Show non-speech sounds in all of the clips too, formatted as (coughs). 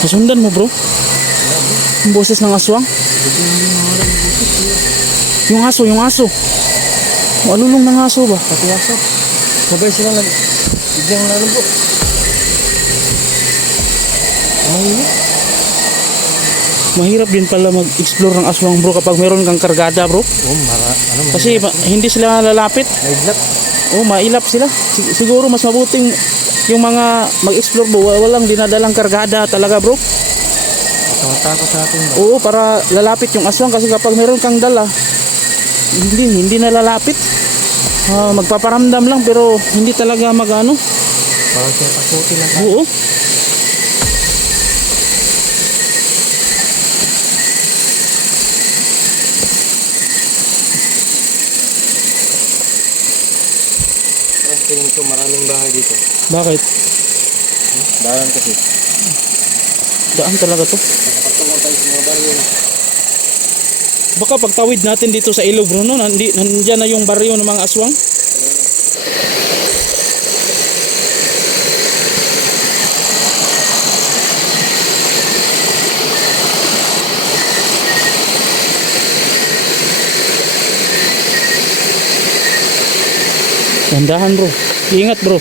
Nasundan mo bro? Yung boses ng aswang? Yung aso, yung aso. Malulong ng aso ba? Pati aso. Sabay sila nag... Biglang nalubog. Mahirap. Mahirap din pala mag-explore ng aswang bro kapag meron kang kargada bro. Oh, mara... Ano, Kasi ma- hindi sila lalapit. Maidlap. Oh, mailap sila. Sig- siguro mas mabuting yung mga mag-explore bro, wa- walang dinadalang kargada talaga bro. Takatakot sa atin ba? Oo, para lalapit yung aswang kasi kapag meron kang dala, hindi hindi na lalapit. Ah, magpaparamdam lang pero hindi talaga magano. Parang siya takutin lang. Oo. Parang tingin ko maraming bahay dito. Bakit? Daan kasi. Daan talaga to. Nakapatulong tayo sa mga baryo. Baka pagtawid natin dito sa ilog bro, no? Nandi, nandiyan na yung baryo ng mga aswang. Dandahan bro. Ingat bro.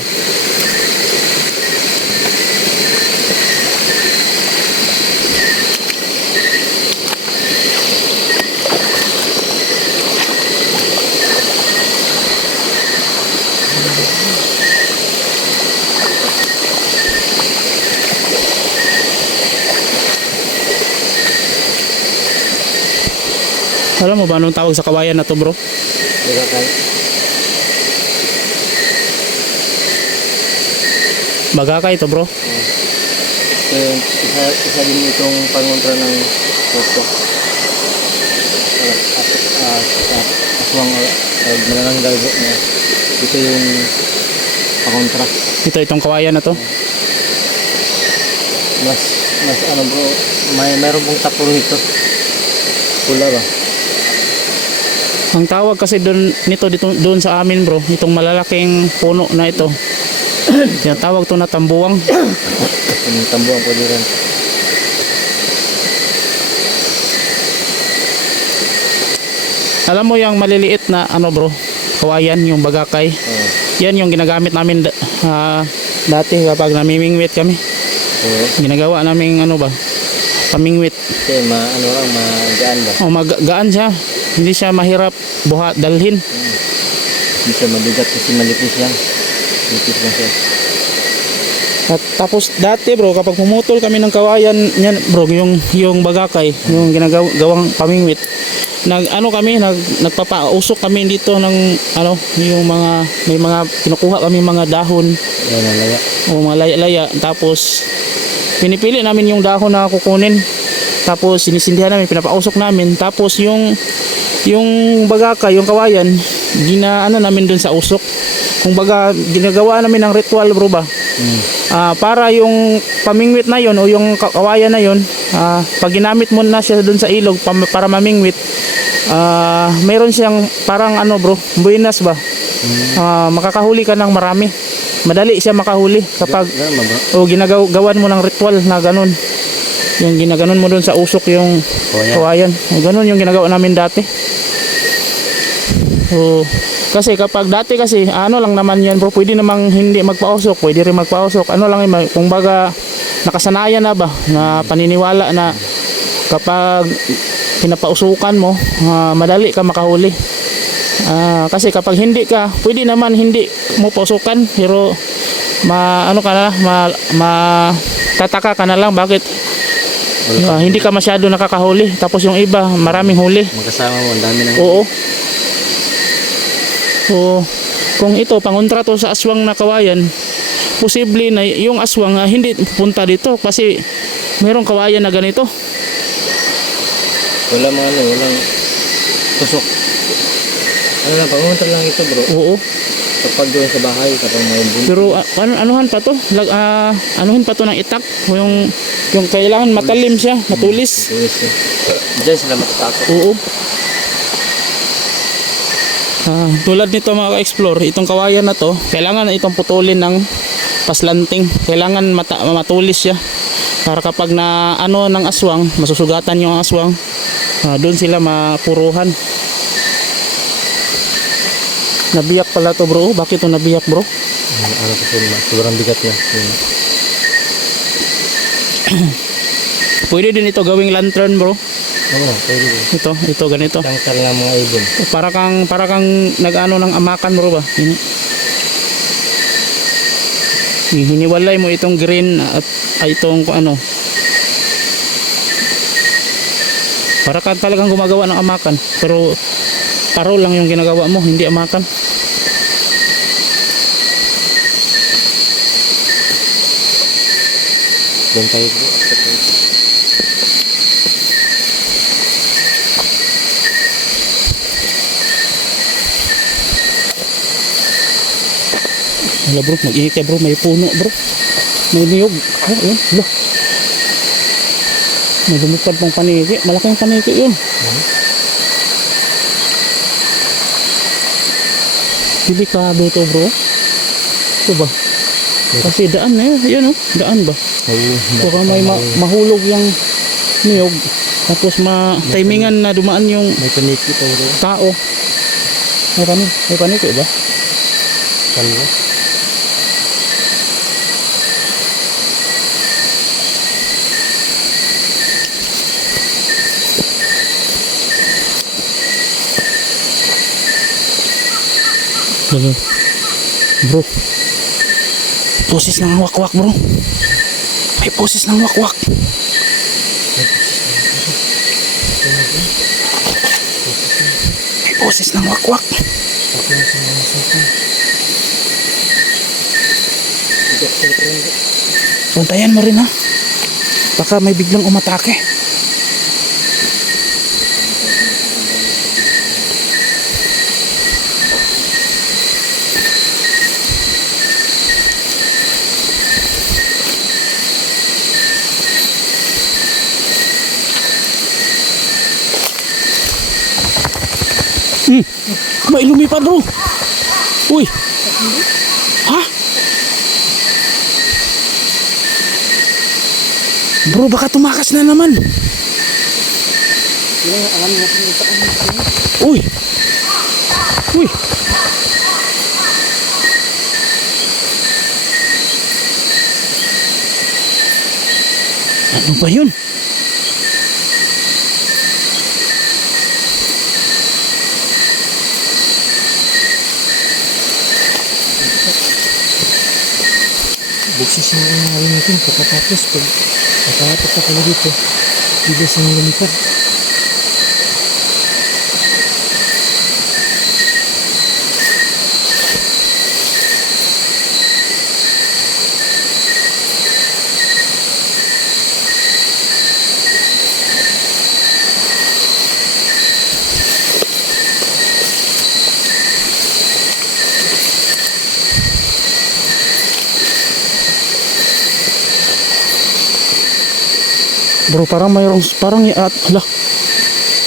Alam mo ba anong tawag sa kawayan na to bro? Diba tayo? Bagakay to bro. So, isa, isa din itong pangontra ng uh, aswang uh, manananggal na ito yung pangontra. Ito itong kawayan na to. Mas, mas ano bro, may meron pong tapon nito. Pula ba? Ang tawag kasi doon nito dito doon sa amin bro, itong malalaking puno na ito. Tinatawag to na tambuwang. Yung tambuhan po din. Alam mo yung maliliit na ano bro, kawayan, yung bagakay. Oo. Yan yung ginagamit namin ah, dati kapag namimingwit kami. Oo. Ginagawa namin ano ba, pamingwit. Kasi ma, ano lang, magaan ba? O magaan siya. Hindi siya mahirap buhat dalhin. Hindi siya mabigat kasi malipis yan. Malipis lang siya. At tapos dati bro, kapag pumutol kami ng kawayan niyan bro, yung yung bagakay, yung ginagawang pamingwit. Nag ano kami, nag nagpapausok kami dito ng ano, yung mga may mga kinukuha kami mga dahon Yan ang laya. o mga laya-laya tapos pinipili namin yung dahon na kukunin. Tapos sinisindihan namin, pinapausok namin. Tapos yung yung bagakay, yung kawayan, gina ano namin dun sa usok. Kung baga ginagawa namin ng ritual bro ba? Mm. Ah, para yung pamingwit na yon o yung ka- kawayan na yon, ah, pag ginamit mo na siya doon sa ilog pam- para mamingwit, ah, mayroon siyang parang ano bro, buenas ba? Ah, makakahuli ka ng marami. Madali siya makahuli kapag o ginagawan mo ng ritual na ganun. Yung ginaganon mo doon sa usok yung Kawayan. kawayan. Ganun yung ginagawa namin dati. So, kasi kapag dati kasi ano lang naman yan bro, pwede namang hindi magpausok, pwede rin magpausok. Ano lang yun, kung baga nakasanayan na ba na paniniwala na kapag pinapausukan mo, ah, madali ka makahuli. Ah, kasi kapag hindi ka, pwede naman hindi mo pausukan pero ma ano ka na ma, ma tataka ka na lang bakit ah, hindi ka masyado nakakahuli tapos yung iba maraming huli Magkasama mo, ang dami ng... Oo. So, kung ito, pangontra to sa aswang na kawayan, posible na yung aswang ah, hindi pupunta dito kasi merong kawayan na ganito. Wala mga ano, walang tusok. Ano lang, pangunta lang ito bro. Oo. Kapag doon sa bahay, kapag may bun. Pero ah, ano, anuhan pa to? Lag, ah, anuhin pa to ng itak? Yung, yung kailangan matalim siya, matulis. Tulis eh. Diyan sila matatakot. Oo. Tulad nito mga ka-explore, itong kawayan na to, kailangan na itong putulin ng paslanting. Kailangan mata- matulis siya. Para kapag na ano ng aswang, masusugatan yung aswang, ah, doon sila mapuruhan. Nabiyak pala to bro. Bakit to nabiyak bro? Ano, ma- sobrang bigat niya. Pwede din ito gawing lantern bro. Oo, pwede. Ito, ito ganito. Tangkal ng mga ibon. Para kang para kang nag-ano ng amakan bro ba? Hini. Hiniwalay mo itong green at ay itong ano. Para ka talagang gumagawa ng amakan. Pero paro lang yung ginagawa mo, hindi amakan. Doon tayo. Wala bro, ka bro, may puno bro. May niyog. Oh, yun, lo. May lumipad pang paniki. Malaking paniki yun. Delikado to bro. Ito ba? Kasi daan na yun. Yan oh, daan ba? Oo, Baka may ma- mahulog yung niyog. Tapos ma-timingan na dumaan yung may paniki tayo bro. tao. May paniki, may paniki ba? Kalbo. Bro. Bro. Poses ng wakwak bro. May poses ng wakwak. May poses ng wakwak. Bantayan mo rin ha. Baka may biglang umatake. Hmm. May lumipad bro. Uy. Ha? Bro, baka tumakas na naman. Uy. Uy. Ano ba yun? Buksis yung natin pagkatapos pag nakatapos ako na dito. Bigas ang lumipad. Parang mayroong, parang, at, hala.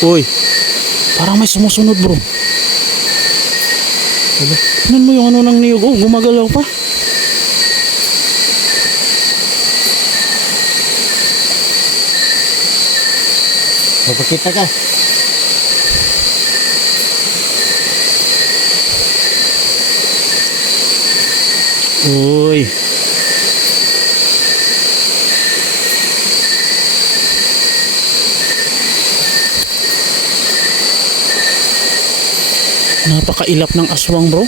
Uy. Parang may sumusunod bro. Hala. Tingnan mo yung ano ng niyog. Oh, gumagalaw pa. Magpakita ka. Uy. Napakailap ng aswang bro.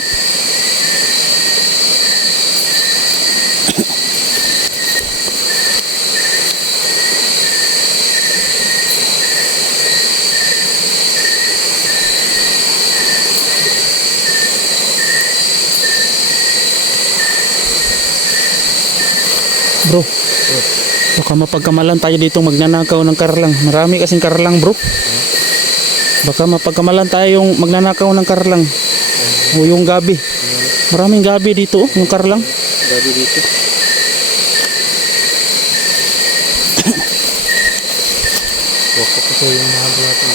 Bro, baka mapagkamalan tayo dito magnanakaw ng karlang. Marami kasing karlang bro. Baka mapagkamalan tayo yung magnanakaw ng karlang. O yung gabi. Maraming gabi dito, oh, yung karlang. Gabi dito. (coughs) Wako ko sa yung mga natin.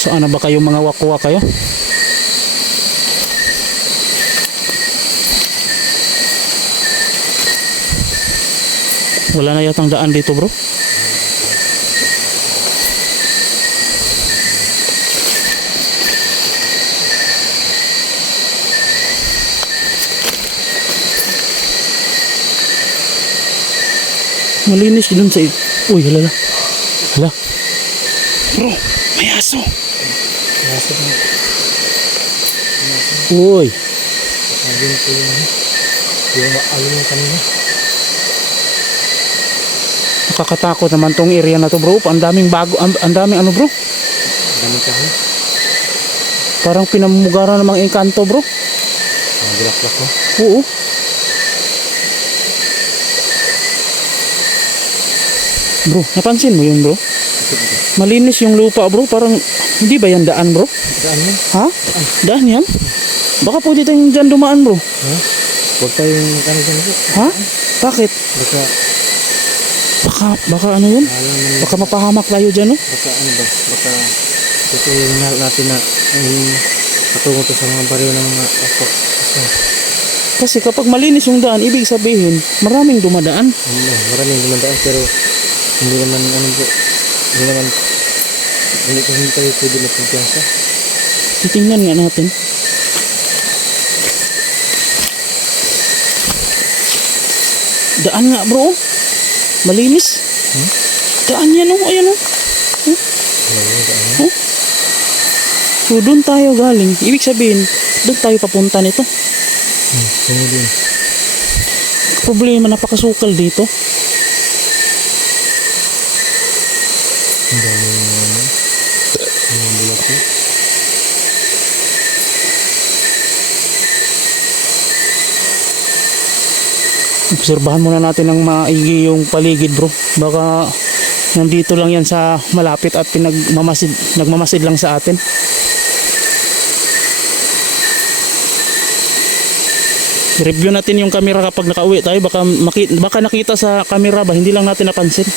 Saan na ba kayo mga wakwa kayo? Wala na yatang daan dito bro. Malinis dun sa... Uy, halala. Hala. Bro, may aso. Nasa na. Uy. Ayun po yung ano. Yung maalon yung kanina. Nakakatakot naman tong area na to bro. Ang daming bago, ang, ang daming ano bro. Dami kahoy. Parang pinamumugaran ng mga engkanto bro. Mga bulaklak mo. Oo. Bro, napansin mo yun bro? Malinis yung lupa bro. Parang hindi ba yan daan bro? Daan yan. Ha? Daan yan? Baka pwede tayong dyan dumaan bro. Ha? Huwag tayong ano dyan po. Ha? Bakit? Baka, Baka, baka ano yun? Baka mapahamak tayo dyan no? Baka ano ba? Baka tutuyin na natin na um, patungo to sa mga bariyo ng mga ako. Kasi, kapag malinis yung daan, ibig sabihin, maraming dumadaan. ano, maraming dumandaan pero hindi naman ano po. Hindi naman hindi ko hindi tayo pwede magkumpiyansa. Titingnan nga natin. Daan nga bro. Malinis. Daan yan oh. Ayan oh. Yun, daan. So doon tayo galing. Ibig sabihin, doon tayo papunta nito. Hmm. Problema, napakasukal dito. Ang dami ng ano. Mga bulaklak. Obserbahan muna natin ng maigi yung paligid bro. Baka nandito lang yan sa malapit at pinagmamasid, nagmamasid lang sa atin. Review natin yung camera kapag nakauwi tayo. Baka, baka nakita sa camera ba, hindi lang natin napansin.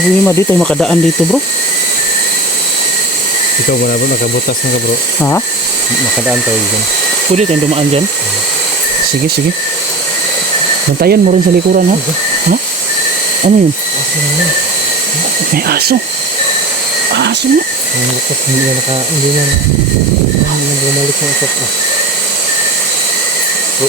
Problema dito, ay makadaan dito bro. Ikaw mo na bro, nakabutas na ka bro. Ha? Makadaan tayo dyan. Pwede tayong dumaan dyan? Sige, sige. Bantayan mo rin sa likuran, ha? Ha? Ano yun? Na. May aso. Aso bukas, hindi na naka, hindi na, hindi na bumalik usap. Ah. Bro.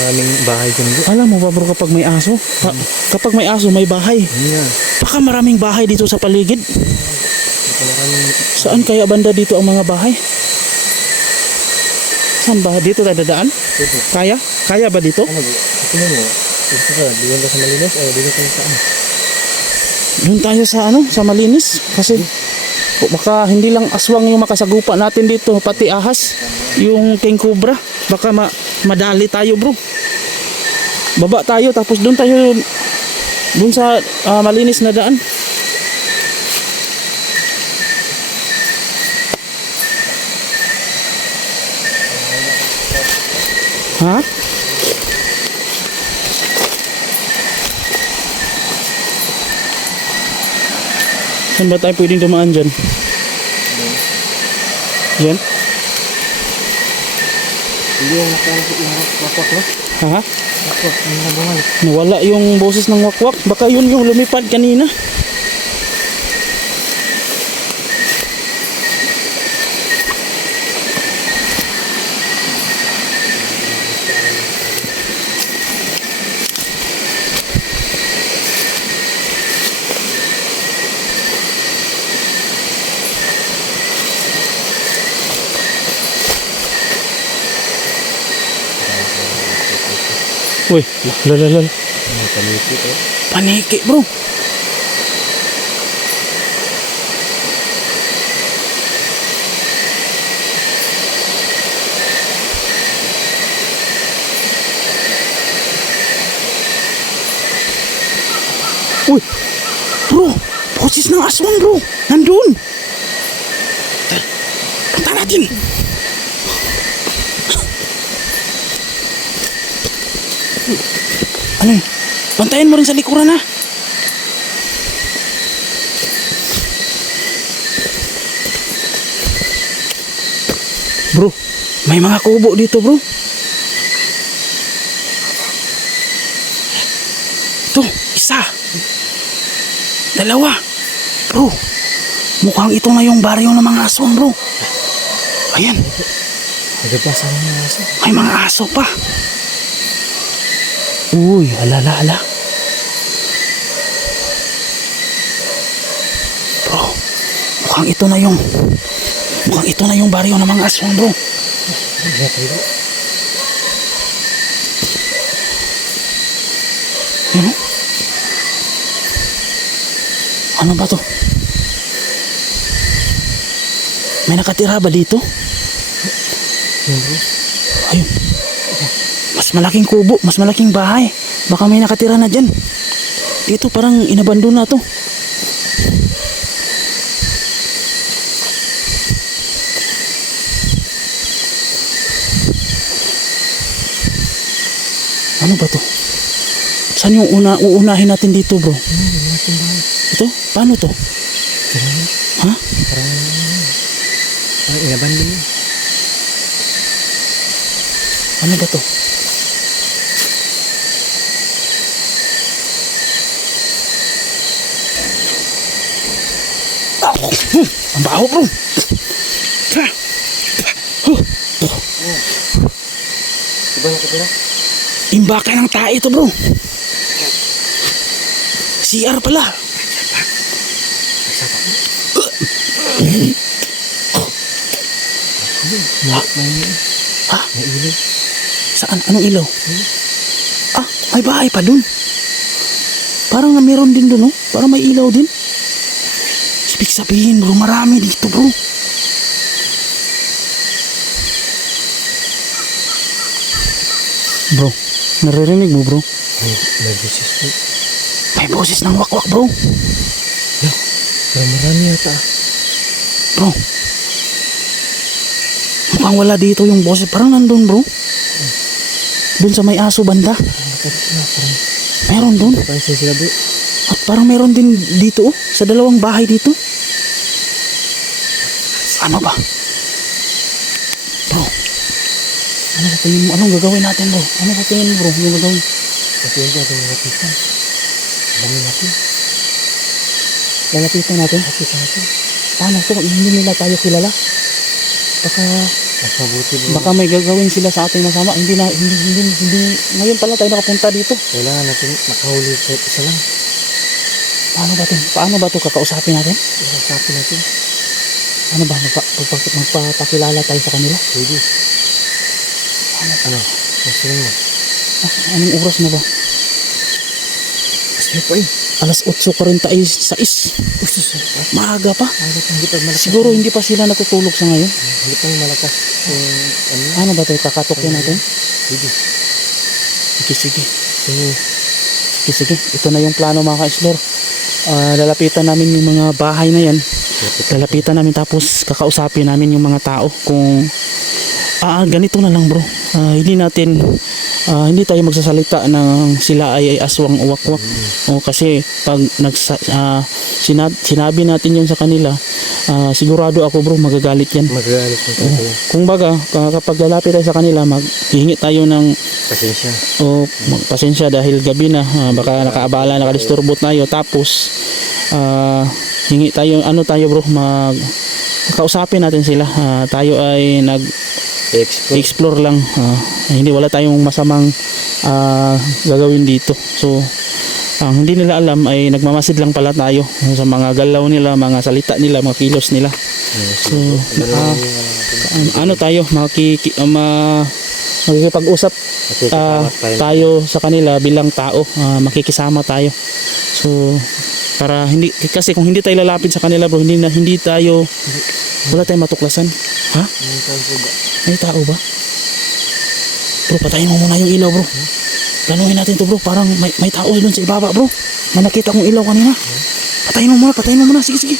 Maraming bahay dyan bro. Alam mo ba bro kapag may aso? Pa- kapag may aso, may bahay. Yeah. Baka maraming bahay dito sa paligid. Maraming, Saan kaya banda dito ang mga bahay? Saan ba? Dito tayo dadaan? Kaya? Kaya ba dito? Ano bro? Ito mo, gusto ka, diyan ka sa malinis o dito tayo sa ano? Doon tayo sa ano? Sa malinis. Kasi baka hindi lang aswang yung makasagupa natin dito. Pati ahas. Yung king cobra. Baka ma madali tayo bro. Baba tayo tapos doon tayo doon sa ah, malinis na daan. Ha? Saan ba tayo pwedeng dumaan dyan? Yan? Hindi yung wakwak no? Ha? Wakwak, hindi na bumalik. Nawala yung boses ng wakwak. Baka yun yung lumipad kanina. Uy, lalalal. Palipit eh. Paniki bro. Uy, bro, boses ng aswang bro. Ano yun? Pantayin mo rin sa likuran ha. Bro, may mga kubo dito bro. Ito, isa. Dalawa. Bro, mukhang ito na yung baryo ng mga aso bro. Ayan. Ay, mga aso pa. Uy, alala, ala. Bro, mukhang ito na yung mukhang ito na yung baryo ng mga aso, bro. Ano? Ano ba to? May nakatira ba dito? Ayun. Mas malaking kubo, mas malaking bahay. Baka may nakatira na dyan. Dito parang inabandon na to. Ano ba to? Saan yung una, uunahin natin dito bro? Ito? Paano to? Ha? Parang inaban din yun. Ano ba to? Hmm, ang baho bro. Ha? Huh, Diba nakatira? Imbakay ng tae ito bro. CR pala. Ha? ilaw. Saan? Anong ilaw? Ah, may bahay pa dun. Parang na meron din dun, oh. Parang may ilaw din. Ibig sabihin, bro, marami dito, bro. Bro, naririnig mo, bro? May, may busis po. May boses ng wakwak, bro. Pero marami yata. Bro. Mukhang wala dito yung boses. Parang nandun, bro. Dun sa may aso banda. Meron bro. At parang meron din dito oh, sa dalawang bahay dito. Ano ba? Bro. Ano sa tingin mo? Anong gagawin natin bro? Ano sa tingin mo bro? Yung gagawin? Kasi yun po ating lapitan. Dami natin. Lalapitan natin? Lapitan natin. Paano to? Hindi nila tayo kilala. Baka, Mas mabuti bro. baka may gagawin sila sa ating masama. Hindi na, hindi, hindi, hindi. Ngayon pala tayo nakapunta dito. Kailangan natin makahuli kahit isa lang. Paano ba to? Paano ba to kakausapin natin? Usapin natin. Ano ba? Magpa, magpa, magpapakilala tayo sa kanila? Pwede. Ano? Ano? Gusto mo? Ah, anong oras na ba? Gusto pa eh. Alas 8.46. Gusto sa Maaga pa. Ano pa hindi pa malakas? Siguro hindi pa sila natutulog sa ngayon. Hindi pa malakas. Yung ano? Ano ba ito? Kakatokin natin? Pwede. Sige, sige. So, Sige, sige. Ito na yung plano mga ka-explore. Ah, lalapitan namin yung mga bahay na yan. Lalapitan namin tapos kakausapin namin yung mga tao kung ah ganito na lang bro. Ah, hindi natin ah, hindi tayo magsasalita ng sila ay, ay aswang o wakwak. O kasi pag nagsa, ah, sinab- sinabi natin yun sa kanila, ah, sigurado ako bro magagalit yan. magagalit tayo. Kung baga, ka- kapag lalapit tayo sa kanila, maghihingi tayo ng Pasensya. o magpasensya dahil gabi na, ah, baka nakaabala, nakadisturbo tayo. Tapos, ah, hingi tayo, ano tayo bro, mag kausapin natin sila. Ah, tayo ay I-explore. nag-explore lang. Ah, hindi wala tayong masamang ah, gagawin dito. So, ang hindi nila alam ay nagmamasid lang pala tayo sa mga galaw nila, mga salita nila, mga kilos nila. So, Um, ano tayo makiki uh, ma makikipag-usap ah, tayo sa kanila bilang tao ah, makikisama tayo so para hindi kasi kung hindi tayo lalapit sa kanila bro hindi na hindi tayo wala tayong matuklasan. Ha? May tao ba? Bro patayin mo muna yung ilaw bro. Ganuhin natin to bro. Parang may, may tao doon sa ibaba bro. May nakita kong ilaw kanina. Patayin mo muna patayin mo muna. Sige sige